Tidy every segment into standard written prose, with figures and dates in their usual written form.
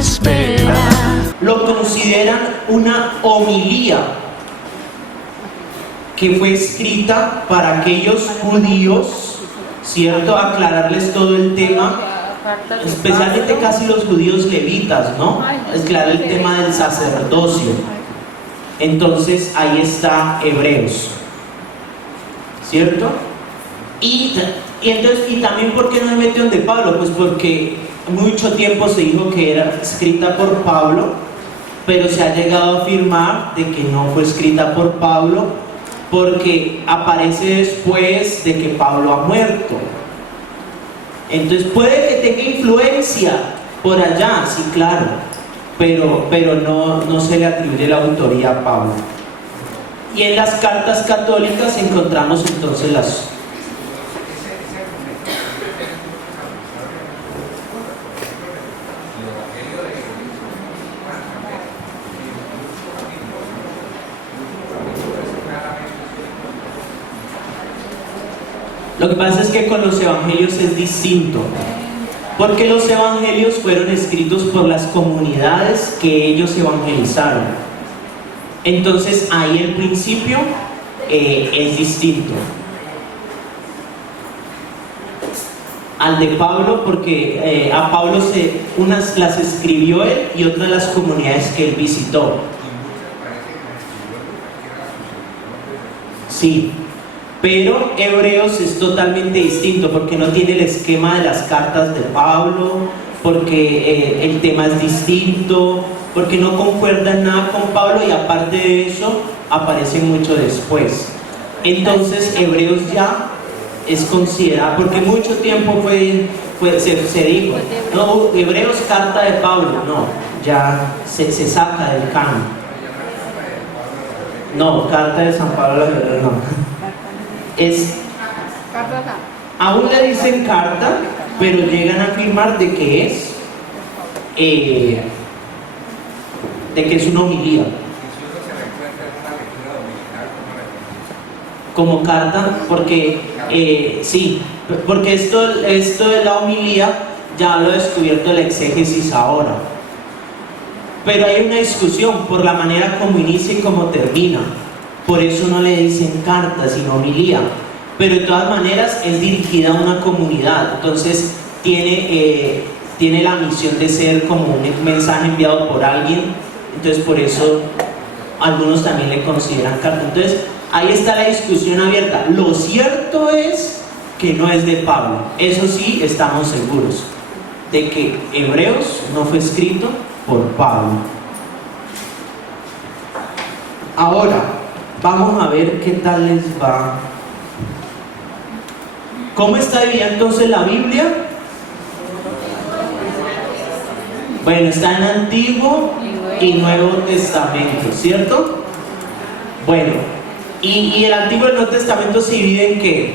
espera. Lo consideran una homilía que fue escrita para aquellos judíos, ¿cierto? Aclararles todo el tema, especialmente casi los judíos levitas, ¿no? Aclarar el tema del sacerdocio. Entonces ahí está Hebreos, ¿cierto? Y también, ¿por qué no me metió de Pablo? Pues porque mucho tiempo se dijo que era escrita por Pablo, pero se ha llegado a afirmar de que no fue escrita por Pablo, porque aparece después de que Pablo ha muerto. Entonces puede que tenga influencia por allá, sí, claro, pero no se le atribuye la autoría a Pablo. Y en las cartas católicas encontramos entonces las... Lo que pasa es que con los evangelios es distinto, porque los evangelios fueron escritos por las comunidades que ellos evangelizaron. Entonces ahí el principio es distinto al de Pablo, porque a Pablo unas las escribió él y otras las comunidades que él visitó. Sí. Pero Hebreos es totalmente distinto, porque no tiene el esquema de las cartas de Pablo, porque el tema es distinto, porque no concuerda en nada con Pablo, y aparte de eso aparece mucho después. Entonces Hebreos ya es considerado, porque mucho tiempo se dijo, no, Hebreos carta de Pablo, no, ya se saca del canon. No, carta de San Pablo no. Aún le dicen carta, pero llegan a afirmar de que es una homilía. Como carta, porque sí, porque esto de la homilía ya lo ha descubierto el exégesis ahora. Pero hay una discusión por la manera como inicia y como termina. Por eso no le dicen carta, sino homilía. Pero de todas maneras es dirigida a una comunidad. Entonces tiene la misión de ser como un mensaje enviado por alguien. Entonces por eso algunos también le consideran carta. Entonces ahí está la discusión abierta. Lo cierto es que no es de Pablo. Eso sí, estamos seguros de que Hebreos no fue escrito por Pablo. Ahora vamos a ver qué tal les va. ¿Cómo está dividida entonces la Biblia? Bueno, está en Antiguo y Nuevo Testamento, ¿cierto? Bueno, ¿y el Antiguo y el Nuevo Testamento se divide en qué?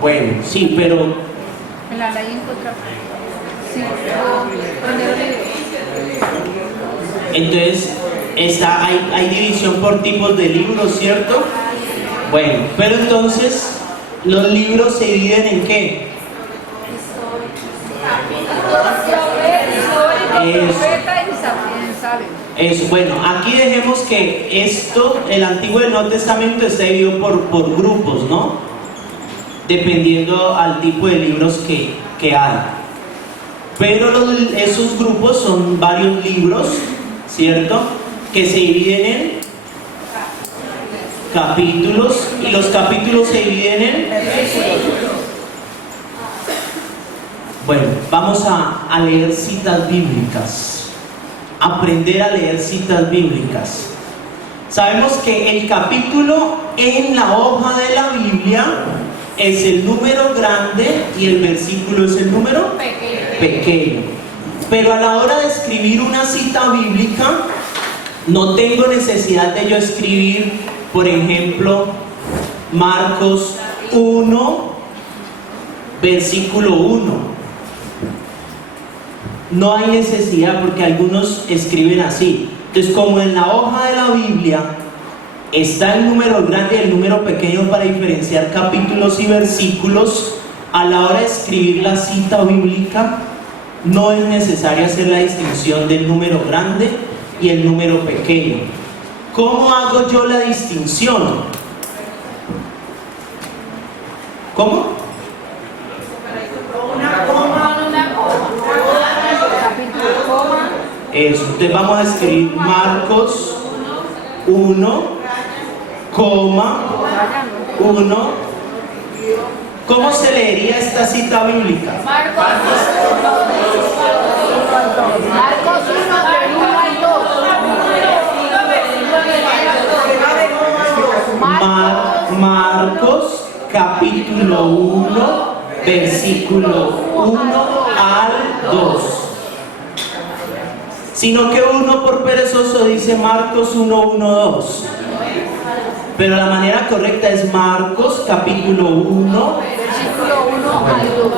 Bueno, sí, pero... En la ley encuentra... Sí, entonces hay división por tipos de libros, ¿cierto? Bueno, pero entonces los libros se dividen en qué? Eso, bueno, aquí dejemos que el Antiguo y el Nuevo Testamento está dividido por grupos, ¿no? Dependiendo al tipo de libros que hay. Pero esos grupos son varios libros, ¿cierto? Que se dividen en capítulos, y los capítulos se dividen en... Bueno, vamos a leer citas bíblicas, aprender a leer citas bíblicas. Sabemos que el capítulo en la hoja de la Biblia es el número grande y el versículo es el número pequeño. Pero a la hora de escribir una cita bíblica, no tengo necesidad de yo escribir, por ejemplo, Marcos 1, versículo 1. No hay necesidad, porque algunos escriben así. Entonces, como en la hoja de la Biblia está el número grande y el número pequeño para diferenciar capítulos y versículos, a la hora de escribir la cita bíblica no es necesario hacer la distinción del número grande y el número pequeño. ¿Cómo hago yo la distinción? ¿Cómo? Eso, entonces vamos a escribir Marcos 1, 1. ¿Cómo se leería esta cita bíblica? Marcos 1, del 1 al 2. Marcos capítulo 1, versículo 1 al 2. Sino que uno por perezoso dice Marcos 1, 1, 2. Pero la manera correcta es Marcos capítulo 1, Versículo 1 al 2.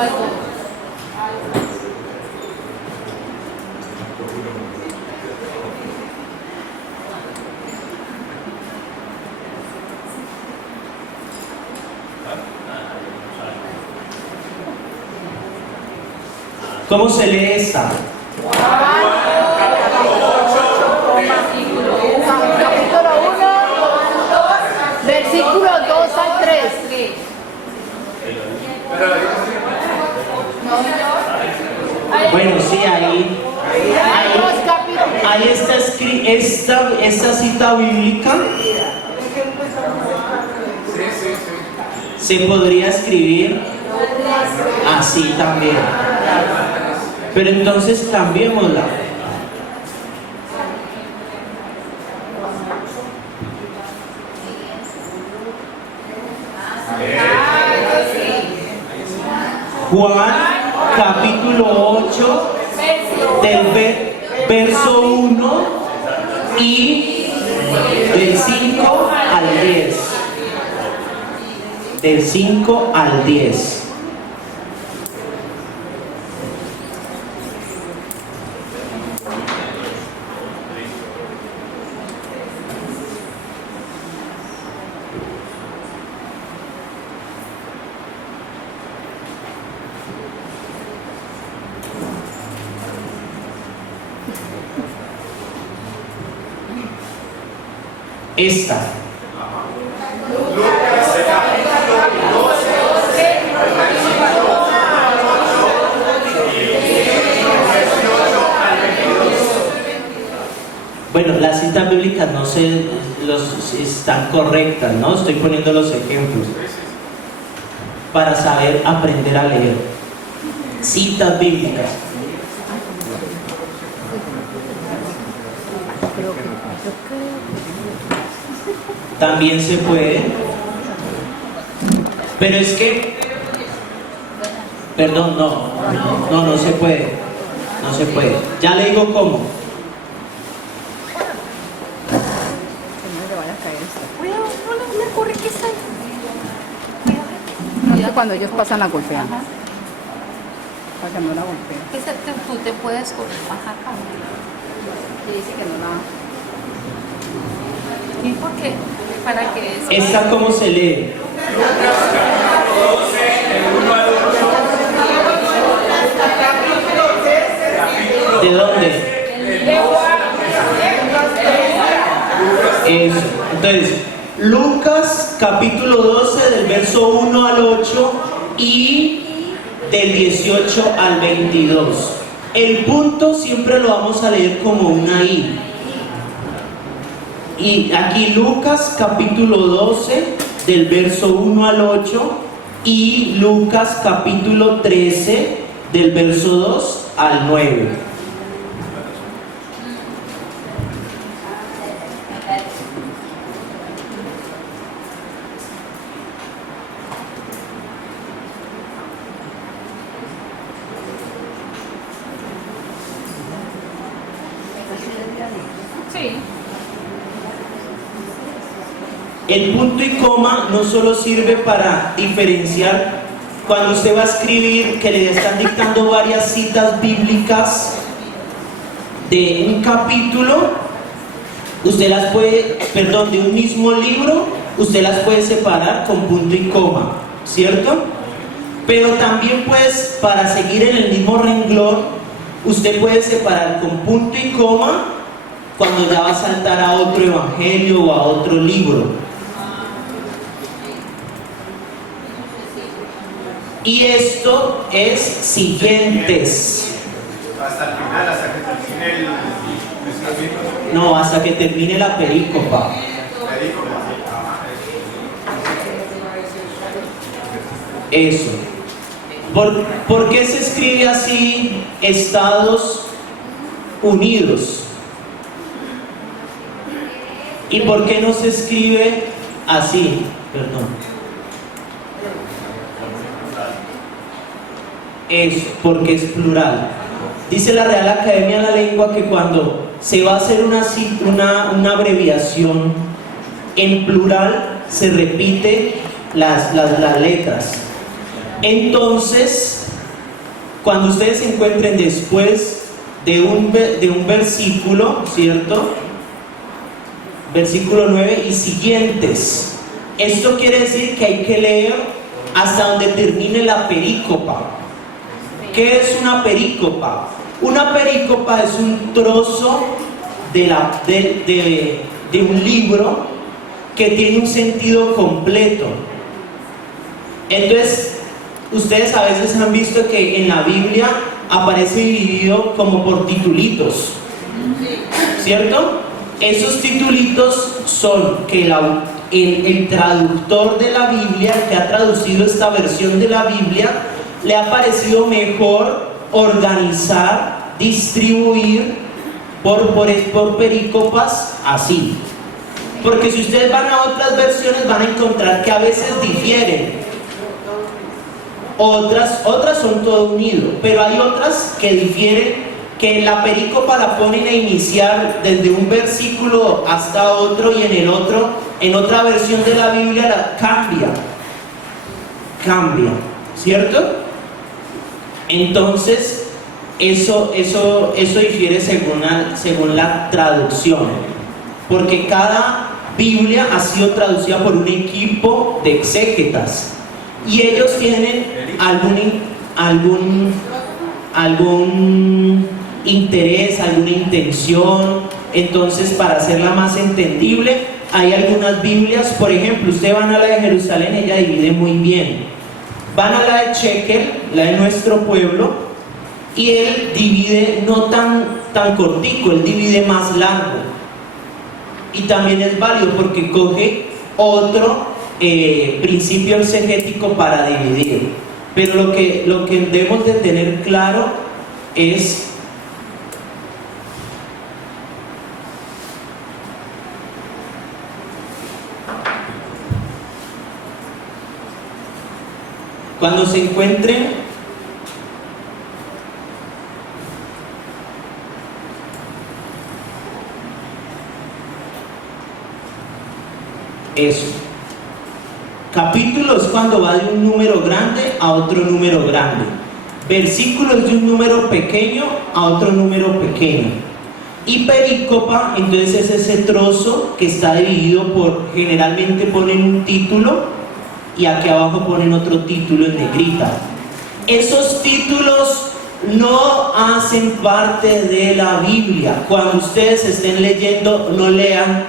¿Cómo se lee esta? Capítulo 1, versículo 2 al 3. Bueno, sí, ahí está esta cita bíblica. Se podría escribir así también. Pero entonces cambiémosla. Juan capítulo 8 del verso 1 y del 5 al 10. Del 5 al 10. Esta. Bueno, las citas bíblicas no están correctas, ¿no? Estoy poniendo los ejemplos para saber aprender a leer. Citas bíblicas. También se puede, pero es que, perdón, no se puede, no se puede. Ya le digo cómo. Cuando ellos pasan la golpean. Para que no la golpeen. Tú te puedes correr más acá. Y dice que no la... ¿Y por qué? Para que eso... ¿Esta cómo se lee? ¿De dónde? Eso. Entonces, Lucas capítulo 12 del verso 1 al 8 y del 18 al 22. El punto siempre lo vamos a leer como una I. Y aquí Lucas capítulo 12 del verso 1 al 8 y Lucas capítulo 13 del verso 2 al 9. Sí. El punto y coma no solo sirve para diferenciar cuando usted va a escribir que le están dictando varias citas bíblicas de un capítulo, usted las puede, perdón, de un mismo libro, usted las puede separar con punto y coma, ¿cierto? Pero también pues, para seguir en el mismo renglón, usted puede separar con punto y coma cuando ya va a saltar a otro evangelio o a otro libro. Y esto es siguientes. Hasta el final, hasta que termine el No, hasta que termine la perícopa. Eso. ¿Por qué se escribe así Estados Unidos? ¿Y por qué no se escribe así? Perdón. Eso, porque es plural. Dice la Real Academia de la Lengua que cuando se va a hacer una abreviación en plural, se repite las letras. Entonces, cuando ustedes se encuentren después de un versículo, ¿cierto? Versículo 9 y siguientes. Esto quiere decir que hay que leer hasta donde termine la perícopa. ¿Qué es una perícopa? Una perícopa es un trozo de un libro que tiene un sentido completo. Entonces, ustedes a veces han visto que en la Biblia aparece dividido como por titulitos, ¿cierto? Esos titulitos son que el traductor de la Biblia, el que ha traducido esta versión de la Biblia, le ha parecido mejor organizar, distribuir por perícopas así. Porque si ustedes van a otras versiones van a encontrar que a veces difieren. Otras son todo unido, pero hay otras que difieren, que la perícopa la ponen a iniciar desde un versículo hasta otro y en otra versión de la Biblia la cambia, ¿cierto? Entonces, eso difiere según la traducción, porque cada Biblia ha sido traducida por un equipo de exégetas y ellos tienen algún interés, alguna intención. Entonces, para hacerla más entendible, hay algunas Biblias, por ejemplo, usted van a la de Jerusalén, ella divide muy bien. Van a la de Shekel, la de nuestro pueblo, y él divide no tan cortico, él divide más largo. Y también es válido porque coge otro principio exegético para dividir. Pero lo que debemos de tener claro es cuando se encuentren eso. Capítulos cuando va de un número grande a otro número grande. Versículos de un número pequeño a otro número pequeño. Y perícopa, entonces es ese trozo que está dividido generalmente ponen un título y aquí abajo ponen otro título en negrita. Esos títulos no hacen parte de la Biblia. Cuando ustedes estén leyendo, no lean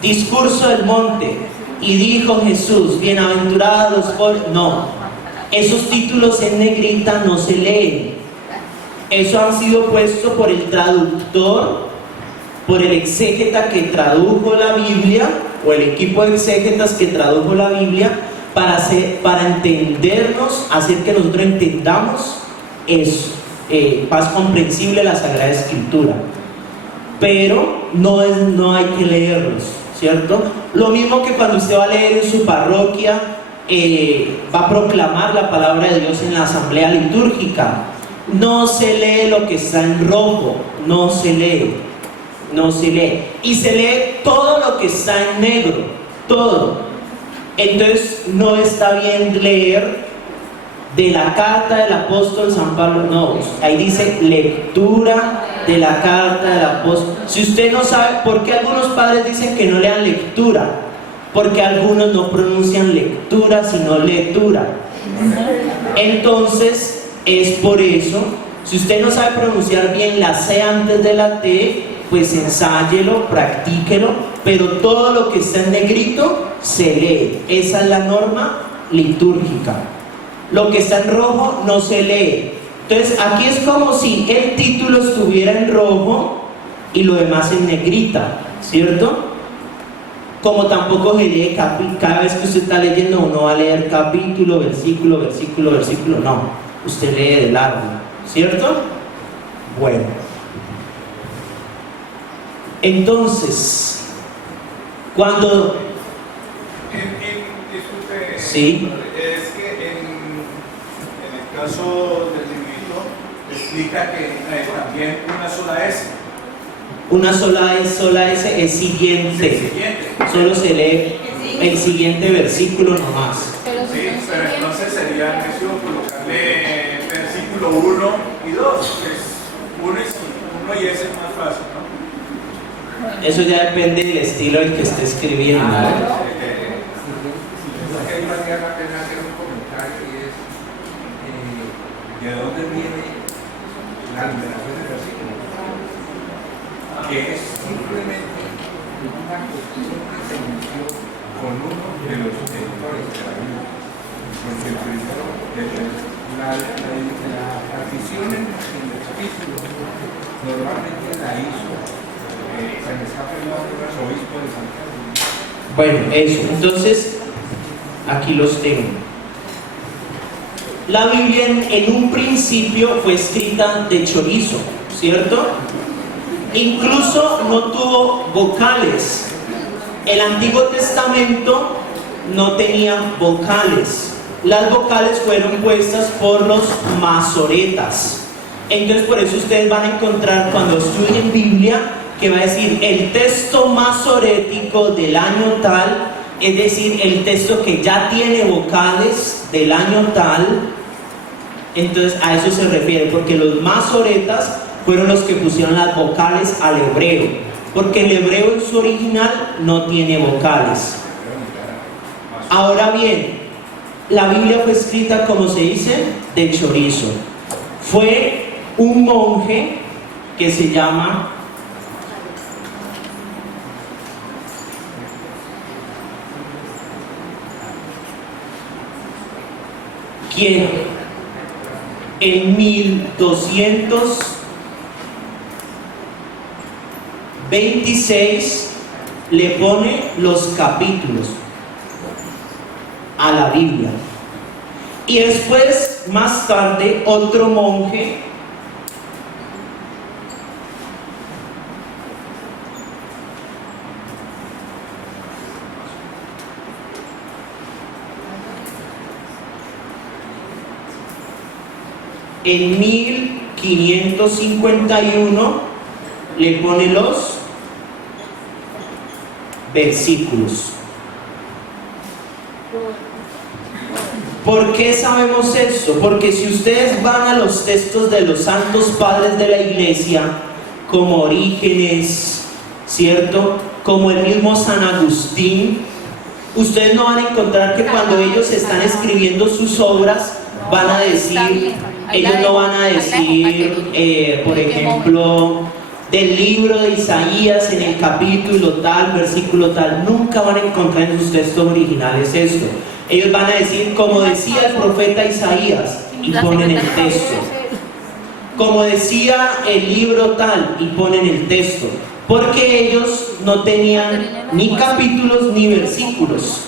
Discurso del Monte y dijo Jesús, bienaventurados los pobres. No, esos títulos en negrita no se leen. Eso han sido puestos por el traductor, por el exégeta que tradujo la Biblia, o el equipo de exégetas que tradujo la Biblia, para entendernos, hacer que nosotros entendamos eso, más comprensible la Sagrada Escritura. Pero no hay que leerlos, ¿cierto? Lo mismo que cuando usted va a leer en su parroquia, va a proclamar la palabra de Dios en la asamblea litúrgica. No se lee lo que está en rojo, no se lee. Y se lee todo lo que está en negro, todo. Entonces no está bien leer de la carta del apóstol San Pablo, no, ahí dice lectura de la carta del apóstol. Si usted no sabe, ¿por qué algunos padres dicen que no lean lectura? Porque algunos no pronuncian lectura sino lectura. Entonces, es por eso, si usted no sabe pronunciar bien la C antes de la T, pues ensáyelo, practíquelo, pero todo lo que está en negrito se lee. Esa es la norma litúrgica. Lo que está en rojo no se lee. Entonces, aquí es como si el título estuviera en rojo y lo demás en negrita, ¿cierto? Como tampoco se lee cada vez que usted está leyendo, uno va a leer capítulo, versículo, versículo, versículo. No, usted lee de largo, ¿cierto? Bueno. Entonces, cuando... Disculpe, sí. es que en el caso del librito explica que también una sola S. Una sola S es siguiente. Solo se lee el siguiente versículo nomás. Sí, pero entonces sería necesario colocarle versículo 1 y 2, que es 1 y S es más fácil, ¿no? Eso ya depende del estilo en que esté escribiendo. Ahí valdría la pena hacer un comentario y es ¿de dónde viene la numeración del versículo? Que es simplemente una cuestión que se inició con uno de los editores de la Biblia. Porque el primero, la partición en el capítulo normalmente la hizo se me escapa el nombre del obispo de Santiago. Bueno, eso. Entonces, aquí los tengo. La Biblia en un principio fue escrita de chorizo, ¿cierto? Incluso no tuvo vocales. El Antiguo Testamento no tenía vocales. Las vocales fueron puestas por los masoretas. Entonces por eso ustedes van a encontrar cuando estudien Biblia que va a decir el texto masorético del año tal, es decir, el texto que ya tiene vocales del año tal. Entonces a eso se refiere, porque los masoretas fueron los que pusieron las vocales al hebreo, porque el hebreo en su original no tiene vocales. Ahora bien, la Biblia fue escrita, como se dice, de chorizo. Fue un monje que se llama quien en 1226 le pone los capítulos a la Biblia. Y después, más tarde, otro monje en 1551 le pone los versículos. ¿Por qué sabemos eso? Porque si ustedes van a los textos de los santos padres de la iglesia, como Orígenes, ¿cierto? Como el mismo San Agustín, ustedes no van a encontrar que cuando ellos están escribiendo sus obras, van a decir, ellos no van a decir, por ejemplo, del libro de Isaías en el capítulo tal, versículo tal. Nunca van a encontrar en sus textos originales esto. Ellos van a decir, como decía el profeta Isaías, y ponen el texto. Como decía el libro tal, y ponen el texto. Porque ellos no tenían ni capítulos ni versículos.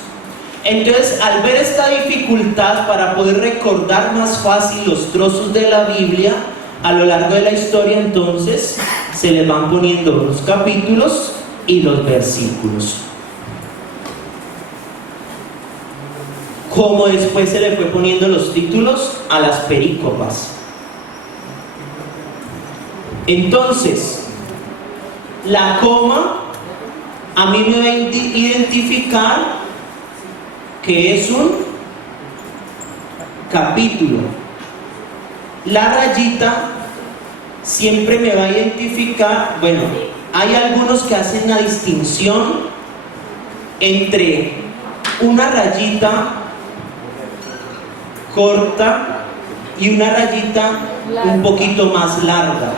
Entonces, al ver esta dificultad para poder recordar más fácil los trozos de la Biblia, a lo largo de la historia, entonces, se les van poniendo los capítulos y los versículos. Como después se le fue poniendo los títulos a las perícopas. Entonces, la coma a mí me va a identificar que es un capítulo. La rayita siempre me va a identificar, bueno, hay algunos que hacen la distinción entre una rayita corta y una rayita un poquito más larga.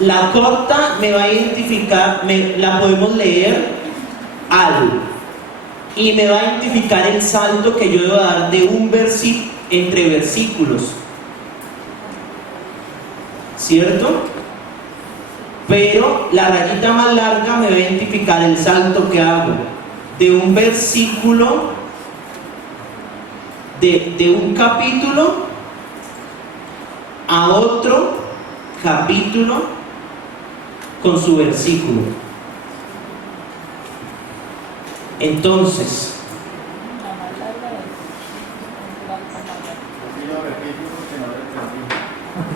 La corta me va a identificar, la podemos leer al, y me va a identificar el salto que yo debo dar de un versículo entre versículos, ¿cierto? Pero la rayita más larga me va a identificar el salto que hago de un versículo, de un capítulo a otro capítulo con su versículo. Entonces,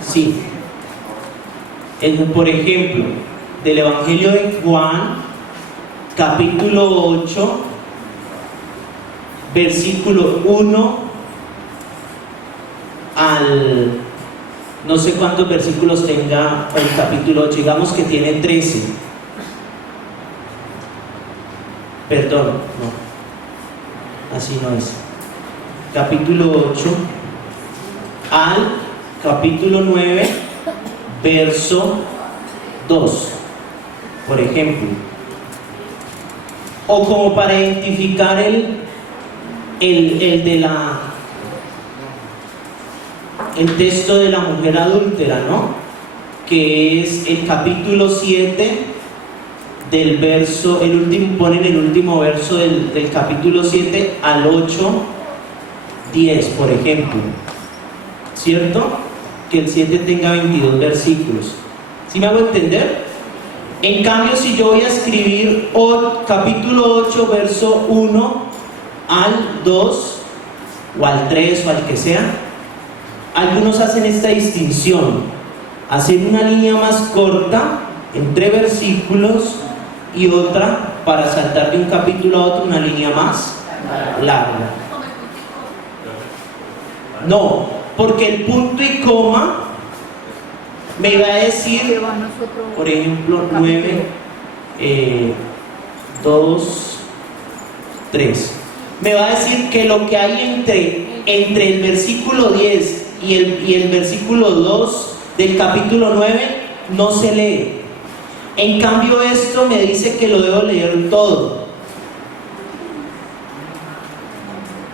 sí, por ejemplo, del Evangelio de Juan, capítulo 8, versículo 1 al, no sé cuántos versículos tenga el capítulo 8, digamos que tiene 13. Perdón, no, así no es. Capítulo 8 al capítulo 9, verso 2, por ejemplo. O como para identificar el texto de la mujer adúltera, ¿no? Que es el capítulo 7 del verso, ponen el último verso del capítulo 7 al 8:10, por ejemplo, ¿cierto? Que el 7 tenga 22 versículos. ¿Sí me hago entender? En cambio, si yo voy a escribir capítulo 8, verso 1 al 2 o al 3 o al que sea, algunos hacen esta distinción, hacen una línea más corta entre versículos y otra para saltar de un capítulo a otro, una línea más larga. No, porque el punto y coma me va a decir, por ejemplo, 9, 2, 3. Me va a decir que lo que hay entre el versículo 10 y el versículo 2 del capítulo 9 no se lee. En cambio, esto me dice que lo debo leer todo.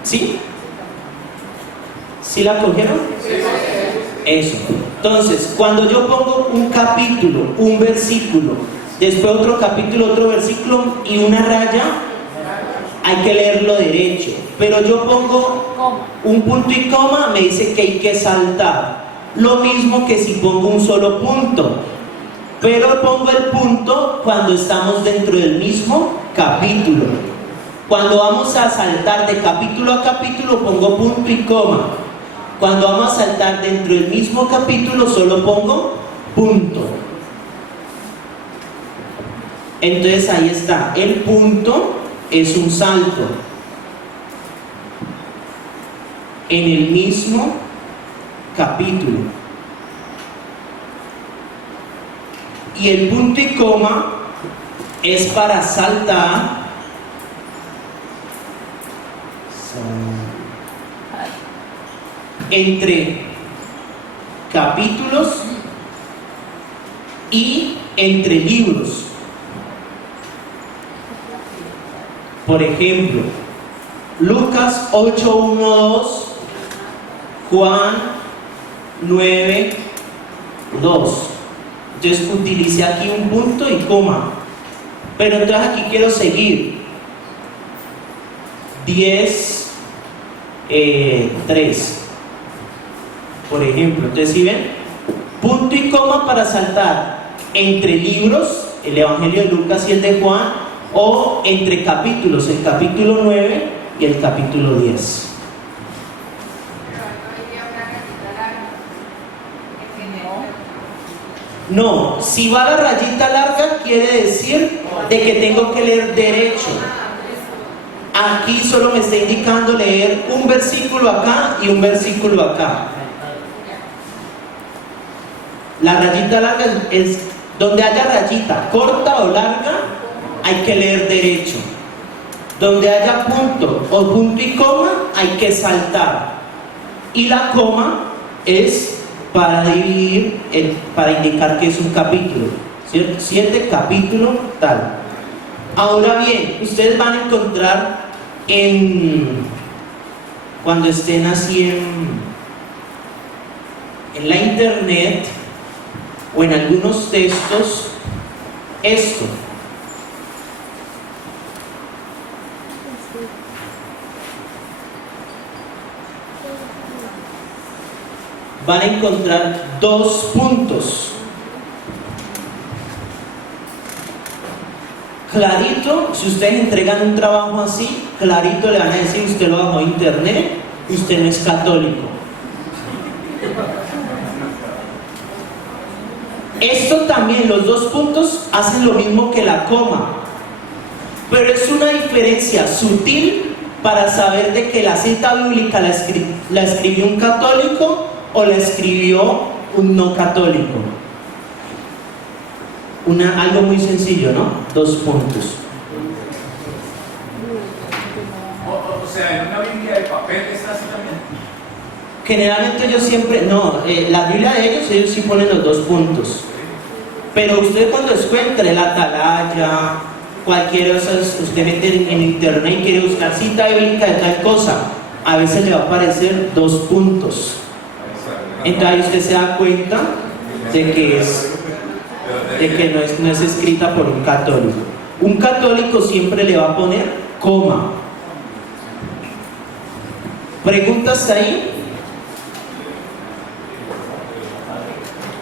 ¿Sí? ¿Sí la cogieron? Eso. Entonces, cuando yo pongo un capítulo, un versículo, después otro capítulo, otro versículo y una raya, hay que leerlo derecho. Pero yo pongo un punto y coma, me dice que hay que saltar. Lo mismo que si pongo un solo punto. Pero pongo el punto cuando estamos dentro del mismo capítulo. Cuando vamos a saltar de capítulo a capítulo, pongo punto y coma. Cuando vamos a saltar dentro del mismo capítulo, solo pongo punto. Entonces ahí está, el punto es un salto en el mismo capítulo. Y el punto y coma es para saltar entre capítulos y entre libros. Por ejemplo, Lucas 8:1-2, Juan 9:2. Entonces utilicé aquí un punto y coma. Pero entonces aquí quiero seguir. 10:3. Por ejemplo, entonces si ven, punto y coma para saltar entre libros, el Evangelio de Lucas y el de Juan, o entre capítulos, el capítulo 9 y el capítulo 10. No, si va la rayita larga quiere decir de que tengo que leer derecho. Aquí solo me está indicando leer un versículo acá y un versículo acá. La rayita larga es donde haya rayita corta o larga, hay que leer derecho. Donde haya punto o punto y coma, hay que saltar. Y la coma es para dividir, para indicar que es un capítulo, ¿cierto? 7 capítulo tal. Ahora bien, ustedes van a encontrar cuando estén así en la internet o en algunos textos esto. Van a encontrar 2 puntos. Clarito, si ustedes entregan un trabajo así, clarito le van a decir: usted lo bajó a internet, usted no es católico. Esto también, los 2 puntos hacen lo mismo que la coma, pero es una diferencia sutil para saber de que la cita bíblica la escribió un católico o la escribió un no católico. Algo muy sencillo, ¿no? 2 puntos. O sea, en una Biblia de papel está así también. Generalmente yo siempre, la Biblia de ellos sí ponen los 2 puntos. Pero usted cuando encuentre la Atalaya, cualquiera de esas, usted mete en internet y quiere buscar cita bíblica de tal cosa, a veces le va a aparecer 2 puntos. Entonces ahí usted se da cuenta de que no es escrita por un católico. Un católico siempre le va a poner coma. ¿Preguntas ahí?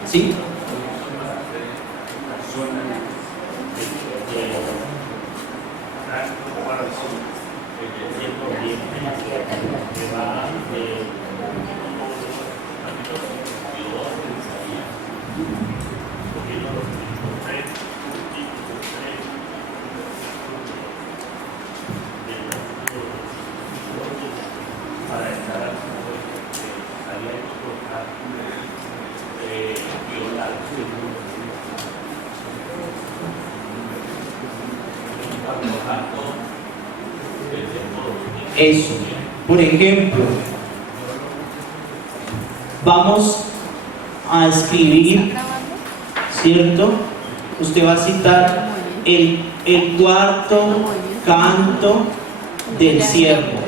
¿Sí? Eso. Por ejemplo, vamos a escribir, ¿cierto? Usted va a citar el 4.º canto del siervo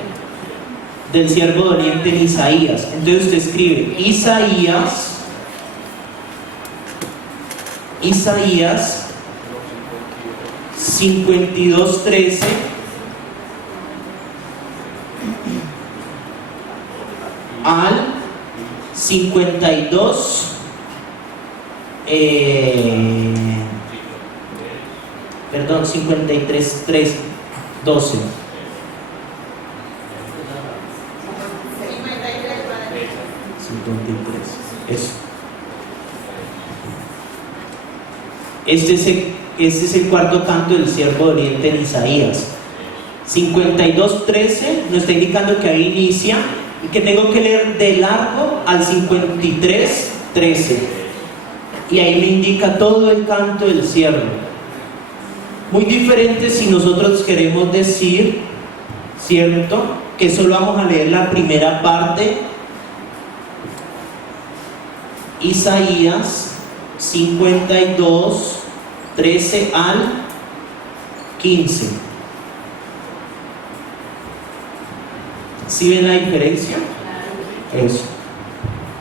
de Oriente en Isaías. Entonces usted escribe Isaías 52:13 al 52 53:12. 53. Eso. Este es el 4.º canto del siervo de Oriente en Isaías. 52:13 nos está indicando que ahí inicia y que tengo que leer de largo al 53:13. Y ahí me indica todo el canto del siervo. Muy diferente si nosotros queremos decir, ¿cierto?, que solo vamos a leer la primera parte. Isaías 52:13 al 15. ¿Sí ven la diferencia? Eso.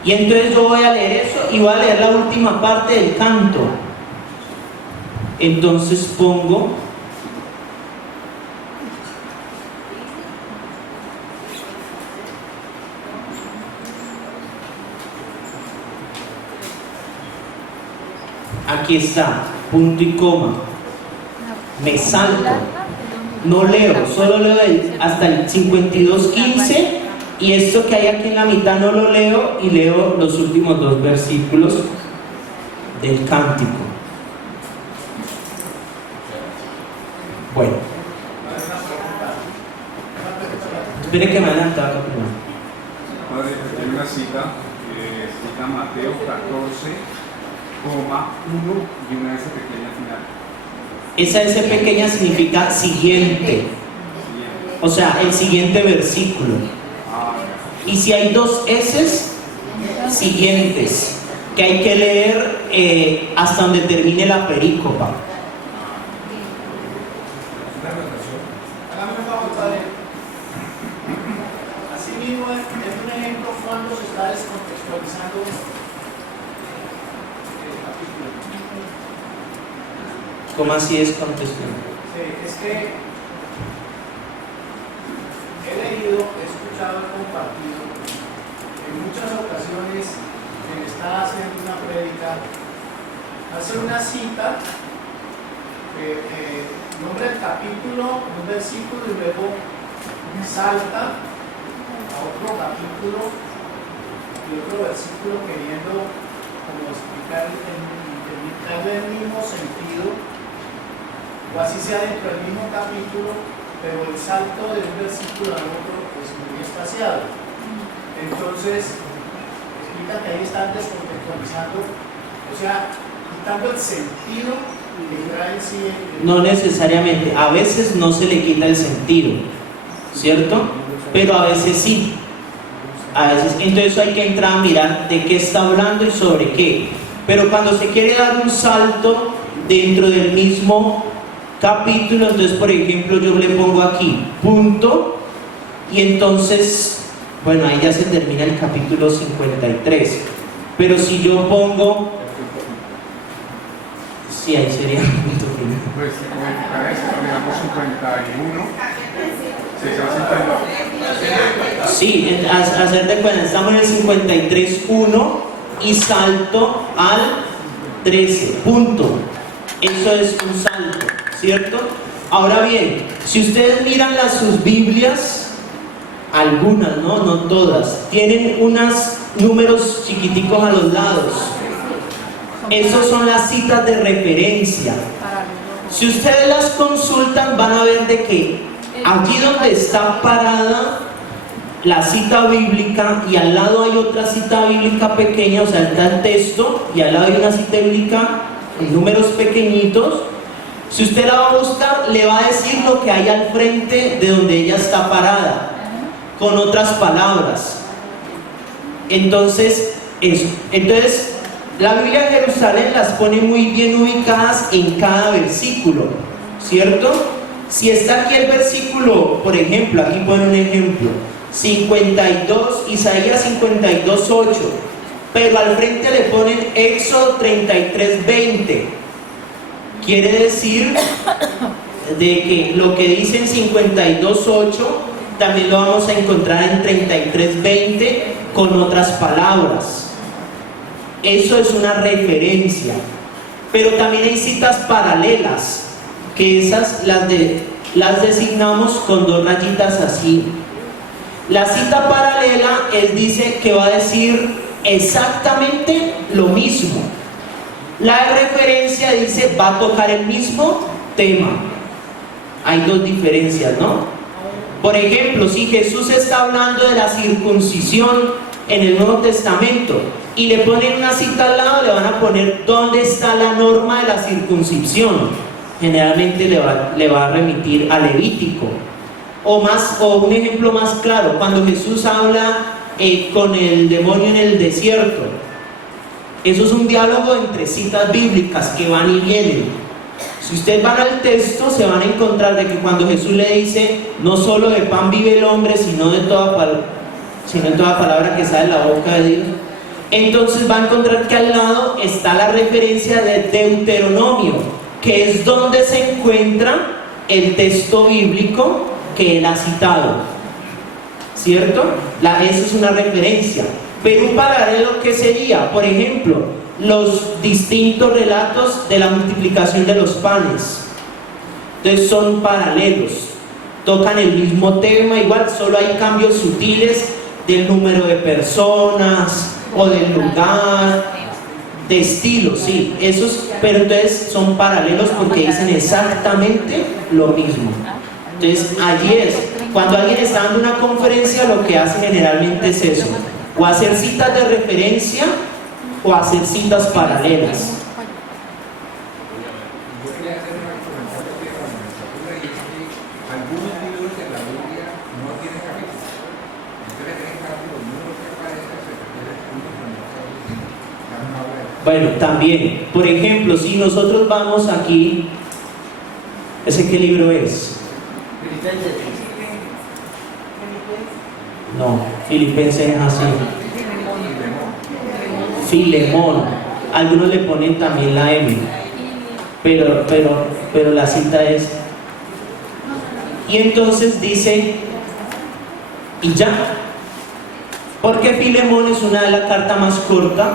Y entonces yo voy a leer eso y voy a leer la última parte del canto. Entonces pongo aquí está, punto y coma. Me salto. No leo, solo leo hasta el 52:15 y esto que hay aquí en la mitad no lo leo y leo los últimos 2 versículos del cántico. Bueno. Espere que me adelante acá primero. Padre, hay una cita que cita Mateo 14,1 y una S pequeña final. Esa S pequeña significa siguiente, o sea, el siguiente versículo. Y si hay dos S siguientes, que hay que leer hasta donde termine la perícopa. Hágame un favor, padre. Así mismo, en un ejemplo, cuando se está descontextualizando el capítulo. ¿Cómo así es contextual? Sí, es que he leído, he escuchado, he compartido en muchas ocasiones que me está haciendo una prédica, hace una cita, nombre del capítulo, un versículo y luego salta a otro capítulo y otro versículo queriendo como explicar el mismo sentido, o así sea dentro del mismo capítulo, pero el salto de un versículo al otro es muy espaciado. Entonces, explica que ahí están descontextualizando, o sea, quitando el sentido que trae en sí. No necesariamente, a veces no se le quita el sentido, ¿cierto? Pero a veces sí. A veces, entonces hay que entrar a mirar de qué está hablando y sobre qué. Pero cuando se quiere dar un salto dentro del mismo capítulo, entonces por ejemplo yo le pongo aquí punto y entonces, bueno, ahí ya se termina el capítulo 53. Pero si yo pongo, sí, ahí sería el punto final. Pues para esto, digamos 51, Sí, hacer de cuenta, estamos en el 53.1 y salto al 13, punto. Eso es un salto, ¿cierto? Ahora bien, si ustedes miran sus Biblias, algunas, no todas, tienen unos números chiquiticos a los lados. Esos son las citas de referencia. Si ustedes las consultan, van a ver de que allí donde está parada la cita bíblica y al lado hay otra cita bíblica pequeña, o sea, está el texto y al lado hay una cita bíblica en números pequeñitos. Si usted la va a buscar, le va a decir lo que hay al frente de donde ella está parada, con otras palabras. Entonces, eso. Entonces, la Biblia de Jerusalén las pone muy bien ubicadas en cada versículo, ¿cierto? Si está aquí el versículo, por ejemplo, aquí pone un ejemplo, 52, Isaías 52:8, pero al frente le ponen Éxodo 33:20. Quiere decir de que lo que dice en 52:8 también lo vamos a encontrar en 33:20 con otras palabras. Eso es una referencia. Pero también hay citas paralelas, que esas las designamos con dos rayitas así. La cita paralela dice que va a decir exactamente lo mismo. La de referencia dice va a tocar el mismo tema. Hay dos diferencias, ¿no? Por ejemplo, si Jesús está hablando de la circuncisión en el Nuevo Testamento y le ponen una cita al lado, le van a poner dónde está la norma de la circuncisión. Generalmente le va a remitir a Levítico. O un ejemplo más claro, cuando Jesús habla con el demonio en el desierto. Eso es un diálogo entre citas bíblicas que van y vienen. Si ustedes van al texto, se van a encontrar de que cuando Jesús le dice, no solo de pan vive el hombre, sino de toda palabra que sale de la boca de Dios. Entonces va a encontrar que al lado está la referencia de Deuteronomio, que es donde se encuentra el texto bíblico que él ha citado, ¿cierto? Esa es una referencia. Pero un paralelo, ¿qué sería? Por ejemplo, los distintos relatos de la multiplicación de los panes. Entonces son paralelos, tocan el mismo tema, igual solo hay cambios sutiles del número de personas o del lugar, de estilo, sí, pero entonces son paralelos porque dicen exactamente lo mismo. Entonces allí cuando alguien está dando una conferencia, lo que hace generalmente es eso, o hacer citas de referencia o hacer citas paralelas. Yo quería hacer una comentario de la nomenclatura y es que algunos libros de la Biblia no tienen capítulos. Entonces tienen capítulos Bueno, también, por ejemplo, si nosotros vamos aquí, ¿ese qué libro es? No, Filipenses es así. Filemón. Algunos le ponen también la M, pero la cita es. Y entonces dice, y ya. Porque Filemón es una de las cartas más cortas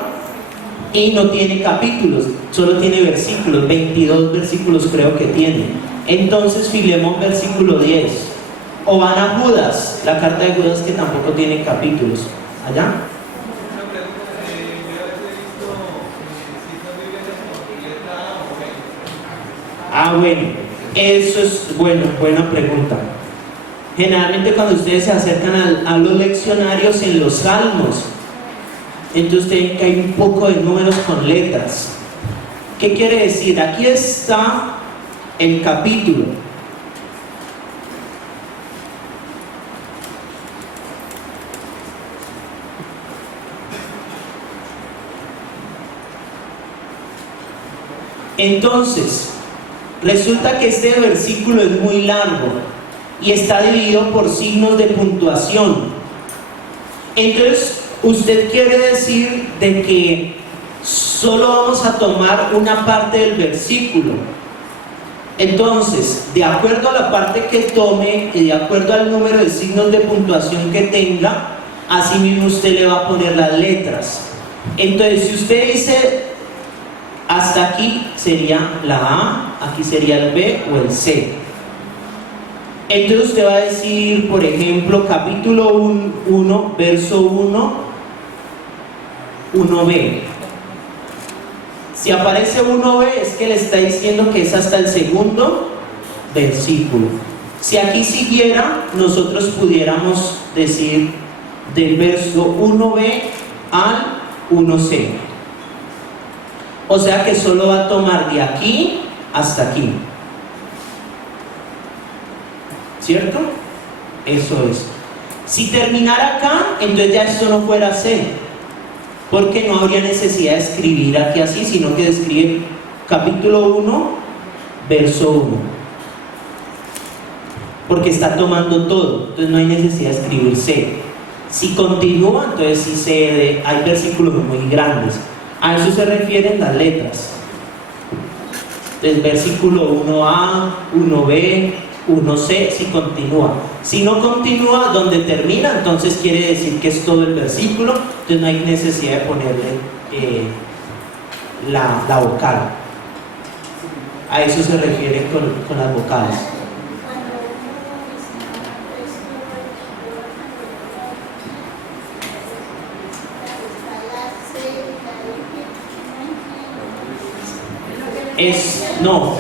y no tiene capítulos, solo tiene versículos, 22 versículos creo que tiene. Entonces Filemón versículo 10. O van a Judas, la carta de Judas que tampoco tiene capítulos. ¿Allá? Bueno, eso es buena pregunta. Generalmente cuando ustedes se acercan a los leccionarios en los salmos, entonces ven que hay un poco de números con letras. ¿Qué quiere decir? Aquí está el capítulo. Entonces, resulta que este versículo es muy largo y está dividido por signos de puntuación. Entonces, usted quiere decir de que solo vamos a tomar una parte del versículo. Entonces, de acuerdo a la parte que tome y de acuerdo al número de signos de puntuación que tenga, así mismo usted le va a poner las letras. Entonces, si usted dice hasta aquí, sería la A, aquí sería el B o el C. Entonces usted va a decir, por ejemplo, capítulo 1, verso 1, 1b. Si aparece 1b es que le está diciendo que es hasta el segundo versículo. Si aquí siguiera, nosotros pudiéramos decir del verso 1b al 1c. O sea que solo va a tomar de aquí hasta aquí. ¿Cierto? Eso es. Si terminara acá, entonces ya esto no fuera C, porque no habría necesidad de escribir aquí así, sino que escribe capítulo 1, verso 1. Porque está tomando todo, entonces no hay necesidad de escribir C. Si continúa, entonces sí hay versículos muy grandes. A eso se refieren las letras. Entonces, versículo 1a, 1b, 1c, si continúa. Si no continúa, donde termina, entonces quiere decir que es todo el versículo, entonces no hay necesidad de ponerle la vocal. A eso se refiere con las vocales. No,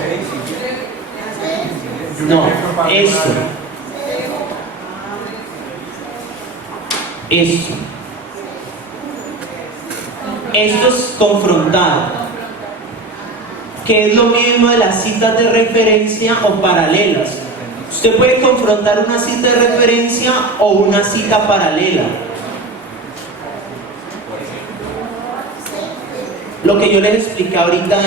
esto es confrontar, que es lo mismo de las citas de referencia o paralelas. Usted puede confrontar una cita de referencia o una cita paralela. Lo que yo les expliqué ahorita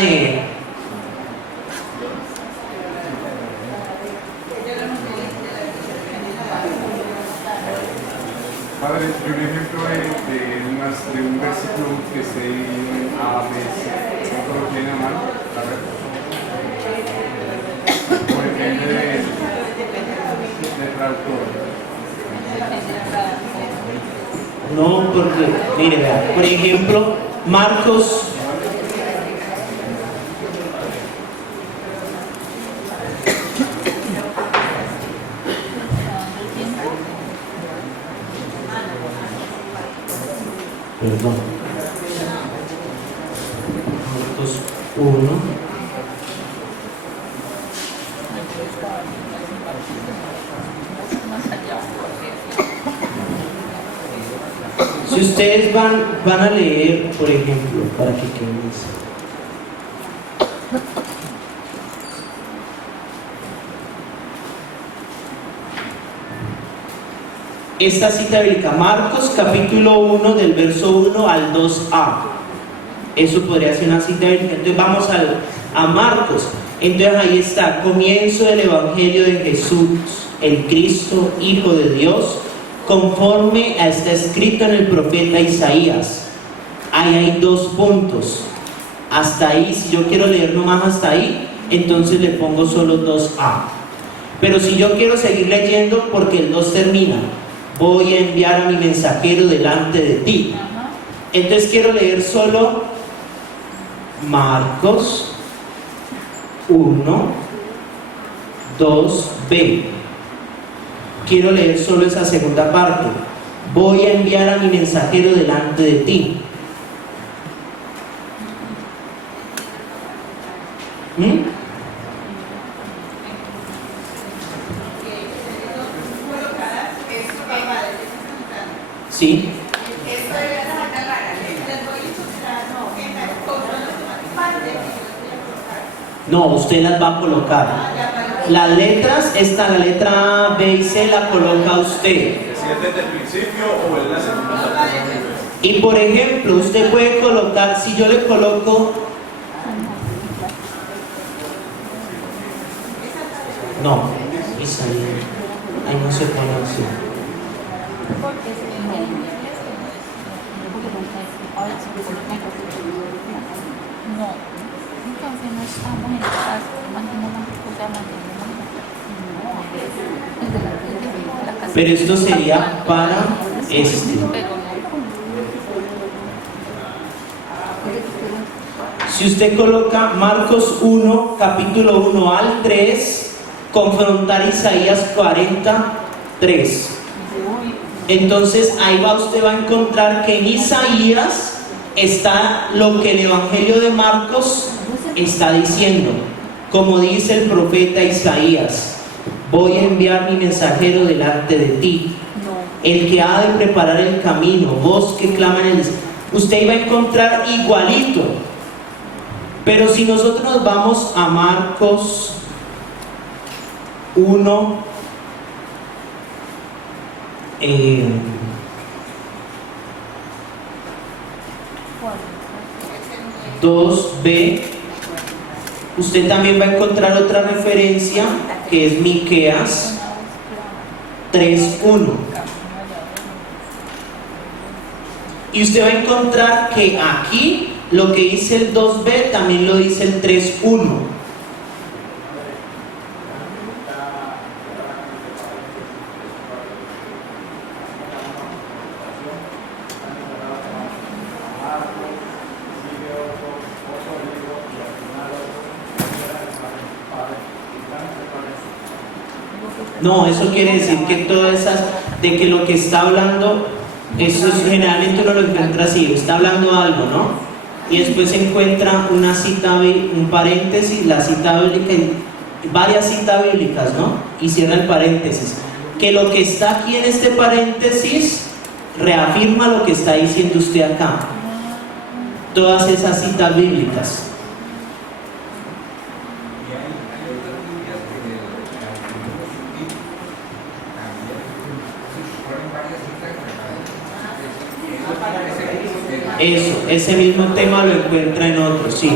Padre, un ejemplo de un versículo que esté A, B, C, ¿no lo tiene a mano? Por ejemplo, de traductor. No, porque, mire, vea, por ejemplo, Marcos. Perdón. Marcos 1. Si ustedes van a leer, por ejemplo, para que queden eso. Esta cita bíblica, Marcos capítulo 1 del verso 1 al 2a. Eso podría ser una cita bíblica. Entonces vamos a Marcos. Entonces ahí está, comienzo del Evangelio de Jesús, el Cristo, Hijo de Dios, conforme a está escrito en el profeta Isaías. Ahí hay 2 puntos. Hasta ahí, si yo quiero leer nomás hasta ahí, entonces le pongo solo 2a. Pero si yo quiero seguir leyendo, porque el 2 termina, voy a enviar a mi mensajero delante de ti. Entonces quiero leer solo Marcos 1, 2b. Quiero leer solo esa segunda parte. Voy a enviar a mi mensajero delante de ti. Sí. No, usted las va a colocar. Las letras, la letra A, B y C la coloca usted. ¿Si es desde el principio o en la segunda parte? Y por ejemplo, usted puede colocar, si yo le coloco... No, Isaías. Ahí no se pone así. No, entonces no estamos en el caso, Pero esto sería para este. Si usted coloca Marcos 1, capítulo 1 al 3, confrontar Isaías 43. Entonces ahí usted va a encontrar que en Isaías está lo que el Evangelio de Marcos está diciendo. Como dice el profeta Isaías, voy a enviar mi mensajero delante de ti, el que ha de preparar el camino, voz que clama en el... Usted iba a encontrar igualito. Pero si nosotros nos vamos a Marcos 1, 2b, usted también va a encontrar otra referencia que es Miqueas 3:1. Y usted va a encontrar que aquí lo que dice el 2b también lo dice el 3:1. No, eso quiere decir que todas esas, de que lo que está hablando, eso es, generalmente uno lo encuentra así, está hablando algo, ¿no? Y después se encuentra una cita, un paréntesis, la cita bíblica, varias citas bíblicas, ¿no? Y cierra el paréntesis. Que lo que está aquí en este paréntesis reafirma lo que está diciendo usted acá. Todas esas citas bíblicas. Eso, ese mismo tema lo encuentra en otros, sí.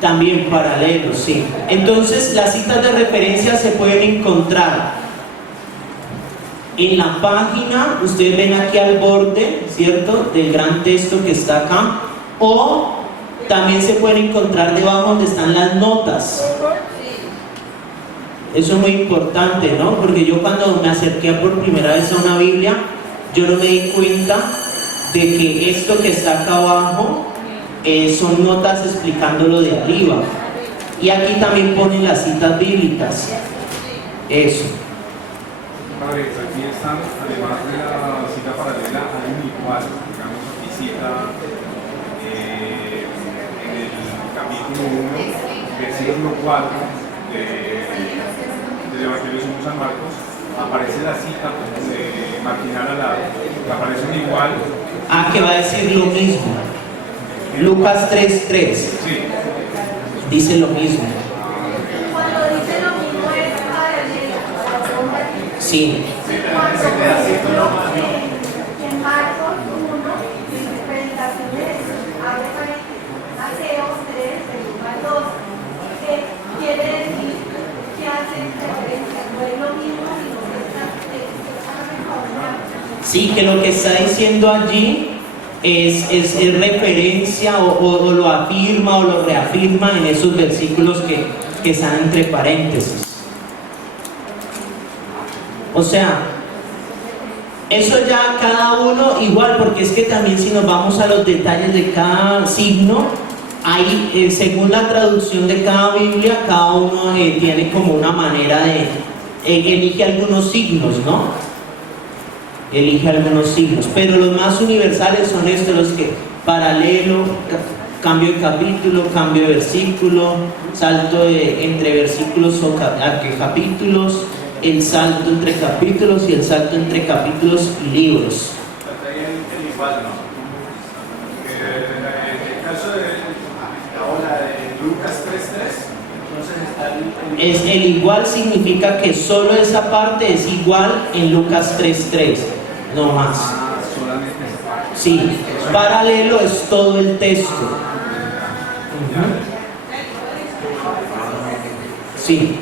También paralelos, sí. Entonces, las citas de referencia se pueden encontrar en la página, ustedes ven aquí al borde, ¿cierto?, del gran texto que está acá, o también se pueden encontrar debajo donde están las notas. Eso es muy importante, ¿no? Porque yo cuando me acerqué por primera vez a una Biblia, yo no me di cuenta de que esto que está acá abajo son notas explicándolo de arriba. Y aquí también ponen las citas bíblicas. Eso. Padre, aquí están, además de la cita paralela, hay un igual, digamos, aquí cita en el capítulo 1, versículo 4 del Evangelio según San Marcos, aparece la cita marginal al lado, que aparecen igual. Ah, que va a decir lo mismo. Lucas 3:3. Sí. Dice lo mismo. Cuando dice lo mismo es paralelo. Sí. En Marcos 1 dice predicación de Jesús Sí, que lo que está diciendo allí es referencia o lo afirma o lo reafirma en esos versículos que están entre paréntesis. O sea, eso ya cada uno igual, porque es que también si nos vamos a los detalles de cada signo, hay, según la traducción de cada Biblia, cada uno tiene como una manera de, elige algunos signos, ¿no? Elige algunos signos, pero los más universales son estos, los que paralelo, cambio de capítulo, cambio de versículo, salto entre versículos o capítulos, el salto entre capítulos y el salto entre capítulos y libros. El igual, ¿no? El caso de ahora de Lucas 3:3, entonces está El igual significa que solo esa parte es igual en Lucas 3:3, no más. Solamente esa parte. Sí, paralelo es todo el texto. Sí.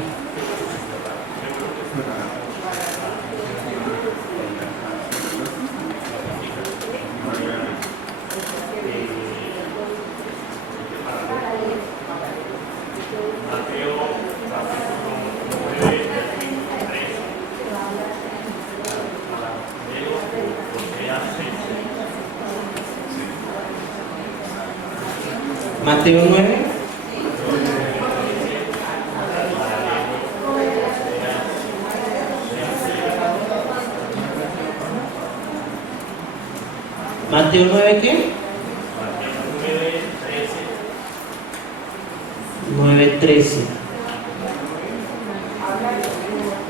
Mateo 9. Mateo 9, ¿qué? 9:13.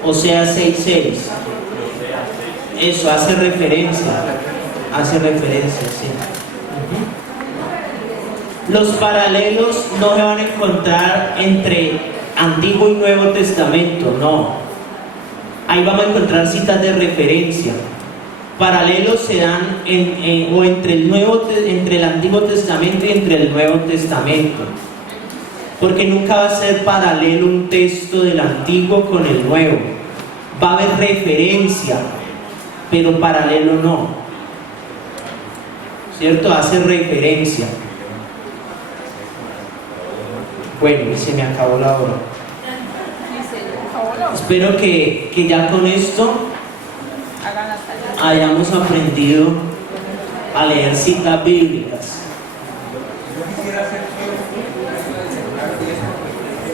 O sea, 6:6. Eso hace referencia. Hace referencia, sí. Los paralelos no se van a encontrar entre Antiguo y Nuevo Testamento, no. Ahí vamos a encontrar citas de referencia. Paralelos se dan entre el Antiguo Testamento y entre el Nuevo Testamento. Porque nunca va a ser paralelo un texto del Antiguo con el Nuevo. Va a haber referencia, pero paralelo no. ¿Cierto? Hace referencia. Bueno, y se me acabó la hora. Espero que ya con esto hayamos aprendido a leer citas bíblicas. Yo quisiera hacer una declaración de esta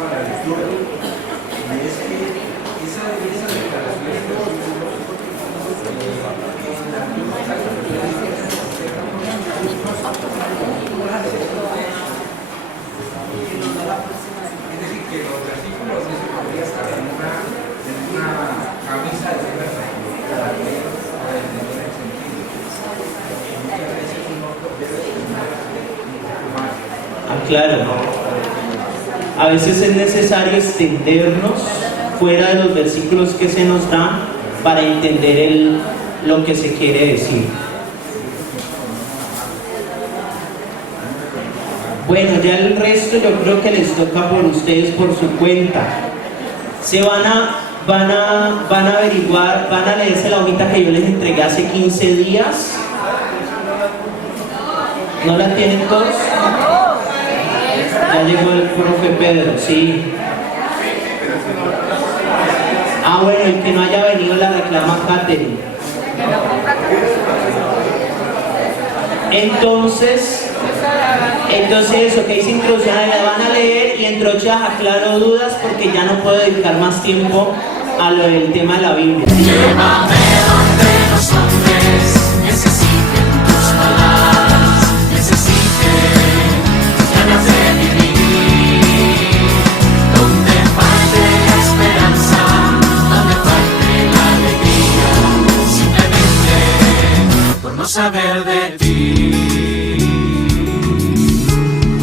para la lectura, y es que esa declaración es decir, que los versículos de ese podría estar en una camisa de para entender el sentido. Muchas veces uno debe Claro. A veces es necesario extendernos fuera de los versículos que se nos dan para entender lo que se quiere decir. Bueno, ya el resto yo creo que les toca por ustedes por su cuenta. Se van a averiguar, van a leerse la hojita que yo les entregué hace 15 días. ¿No la tienen todos? Ya llegó el profe Pedro, sí. Ah, bueno, el que no haya venido la reclama Catherine. Entonces eso que dice introducción, la van a leer y entre otras aclaro dudas porque ya no puedo dedicar más tiempo a lo del tema de la Biblia. Llévame donde los hombres